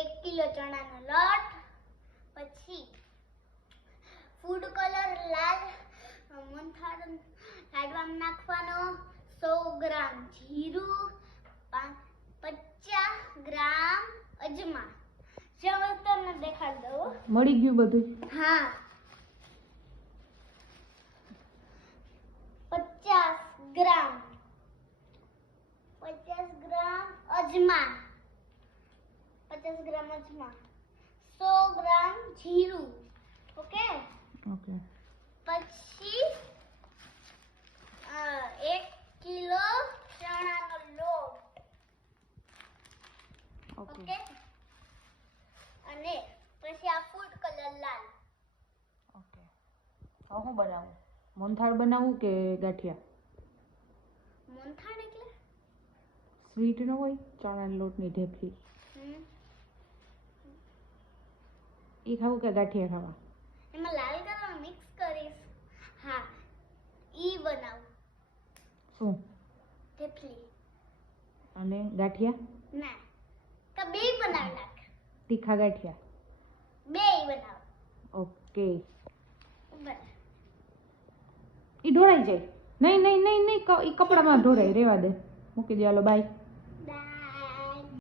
એક કિલો ચણાનો લોટ પછી ફૂડ કલર લાલ મોનથાળ લાડવામાં નાખવાનો સો ગ્રામ જીરું પચાસ ગ્રામ અજમા. જમસ તમને દેખાડી દઉં મળી ગયું બધું? હા. પચાસ ગ્રામ. પચાસ ગ્રામ અજમા. પચાસ ગ્રામ અજમા સો ગ્રામ જીરું. ઓકે? ઓકે. પછી એક કિલો ચણાનો લોટ. ઓકે. ઓકે? અને પછી આ ફૂડ કલર લાલ. ઓકે. હવે હું બનાવું? મોનથાળ બનાવું કે ગાંઠિયા? મોનથાળ એટલે? સ્વીટ ન હોય ચણાના લોટની ઢેફલી. એ ખાવું કે ગાંઠિયા ખાવા? એમાં લાલ કલર મિક્સ કરીશ. હા ઈ બનાવું. શું? થેપલી અને ગાંઠિયા? ના તો બે બનાવી નાખ. તીખા ગાંઠિયા? બે બનાવ. ઓકે. ઈ ઢોળાઈ જાય. નહીં નહીં નહીં નહીં ઈ કપડામાં ઢોળાય. રેવા દે. મૂકી દે. હાલો બાય